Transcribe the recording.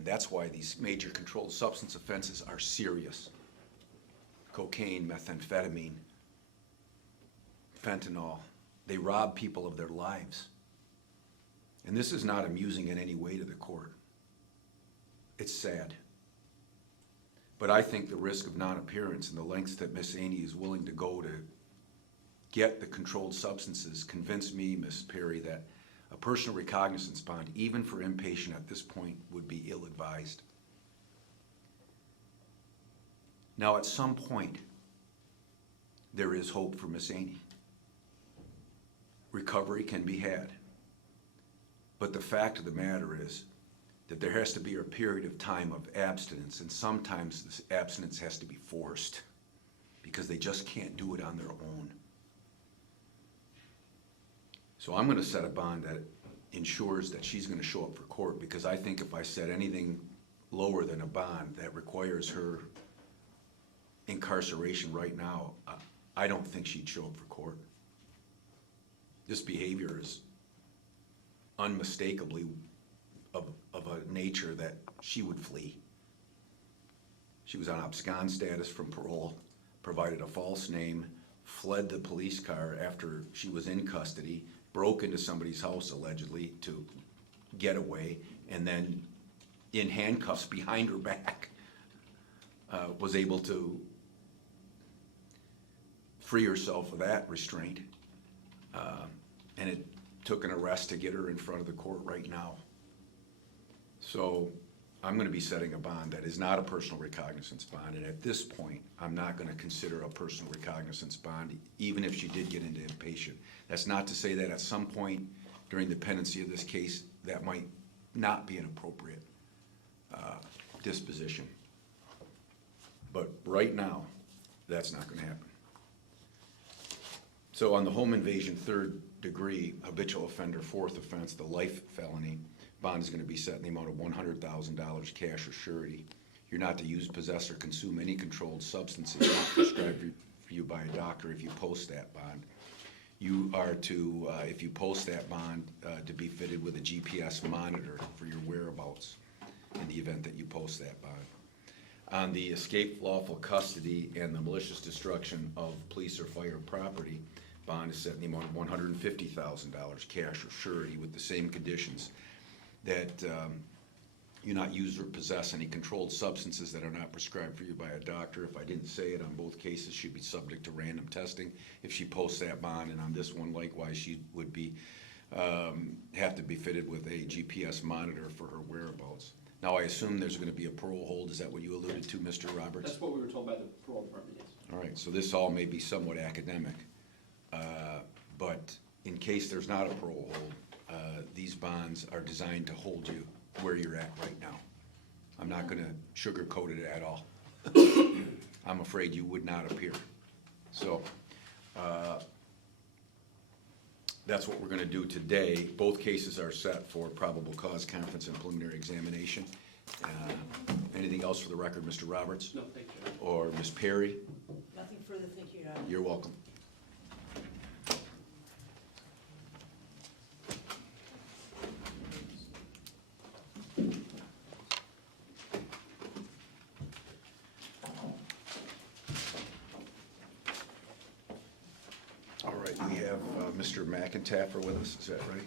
And that's why these major controlled substance offenses are serious. Cocaine, methamphetamine, fentanyl, they rob people of their lives. And this is not amusing in any way to the court. It's sad. But I think the risk of non-appearance and the lengths that Miss Aney is willing to go to get the controlled substances convinced me, Ms. Perry, that a personal recognizance bond, even for inpatient at this point, would be ill-advised. Now, at some point, there is hope for Miss Aney. Recovery can be had. But the fact of the matter is that there has to be a period of time of abstinence, and sometimes this abstinence has to be forced because they just can't do it on their own. So I'm going to set a bond that ensures that she's going to show up for court, because I think if I set anything lower than a bond that requires her incarceration right now, I don't think she'd show up for court. This behavior is unmistakably of a nature that she would flee. She was on abscond status from parole, provided a false name, fled the police car after she was in custody, broke into somebody's house allegedly to get away, and then in handcuffs behind her back was able to free herself of that restraint. And it took an arrest to get her in front of the court right now. So I'm going to be setting a bond that is not a personal recognizance bond, and at this point, I'm not going to consider a personal recognizance bond, even if she did get into inpatient. That's not to say that at some point during the pendency of this case, that might not be an appropriate disposition. But right now, that's not going to happen. So on the home invasion, third degree, habitual offender, fourth offense, the life felony, bond is going to be set in the amount of $100,000 cash or surety. You're not to use, possess, or consume any controlled substances not prescribed for you by a doctor if you post that bond. You are to, if you post that bond, to be fitted with a GPS monitor for your whereabouts in the event that you post that bond. On the escape, lawful custody, and the malicious destruction of police or fire property, bond is set in the amount of $150,000 cash or surety with the same conditions, that you not use or possess any controlled substances that are not prescribed for you by a doctor. If I didn't say it, on both cases she'd be subject to random testing if she posts that bond, and on this one likewise she would be have to be fitted with a GPS monitor for her whereabouts. Now I assume there's going to be a parole hold. Is that what you alluded to, Mr. Roberts? That's what we were told by the parole department, yes. All right, so this all may be somewhat academic, but in case there's not a parole hold, these bonds are designed to hold you where you're at right now. I'm not going to sugarcoat it at all. I'm afraid you would not appear. So that's what we're going to do today. Both cases are set for probable cause conference and preliminary examination. Anything else for the record, Mr. Roberts? No, thank you. Or Ms. Perry? Nothing further, thank you, Your Honor. You're welcome. All right, we have Mr. McIntaffer with us, is that right?